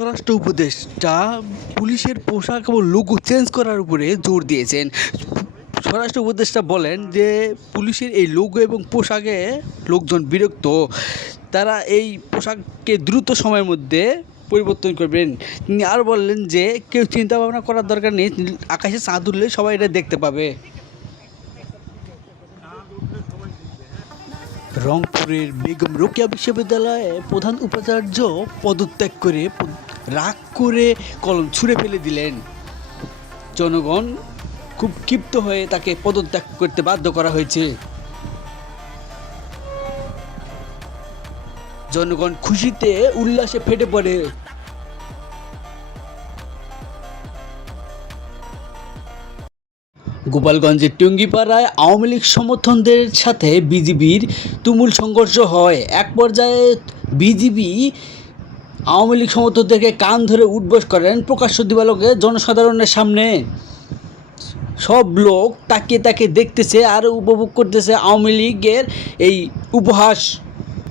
স্বরাষ্ট্র উপদেষ্টা পুলিশের পোশাক এবং লোগো চেঞ্জ করার উপরে জোর দিয়েছেন। স্বরাষ্ট্র উপদেষ্টা বলেন যে, পুলিশের এই লোগো এবং পোশাকে লোকজন বিরক্ত। তারা এই পোশাককে দ্রুত সময়ের মধ্যে পরিবর্তন করবেন। তিনি আরও বললেন যে, কেউ চিন্তা ভাবনা করার দরকার নেই আকাশে চাঁদ উঠলে সবাই এটা দেখতে পাবে। রংপুরের বেগম রোকেয়া বিশ্ববিদ্যালয়ে প্রধান উপাচার্য পদত্যাগ করে রাগ করে কলম ছুঁড়ে ফেলে দিলেন। জনগণ খুব ক্ষিপ্ত হয়ে তাকে পদত্যাগ করতে বাধ্য করা হয়েছে। জনগণ খুশিতে উল্লাসে ফেটে পড়ে। গোপালগঞ্জের টুঙ্গিপাড়ায় আওয়ামী লীগ সমর্থনদের সাথে বিজিবির তুমুল সংঘর্ষ হয়। এক পর্যায়ে বিজিবি আওয়ামী লীগ সমর্থকদেরকে কান ধরে উঠবোস করেন প্রকাশ্য দিবালকে জনসাধারণের সামনে। সব লোক তাকিয়ে তাকে দেখতেছে, আর উপভোগ করতেছে আওয়ামী লীগের এই উপহাস।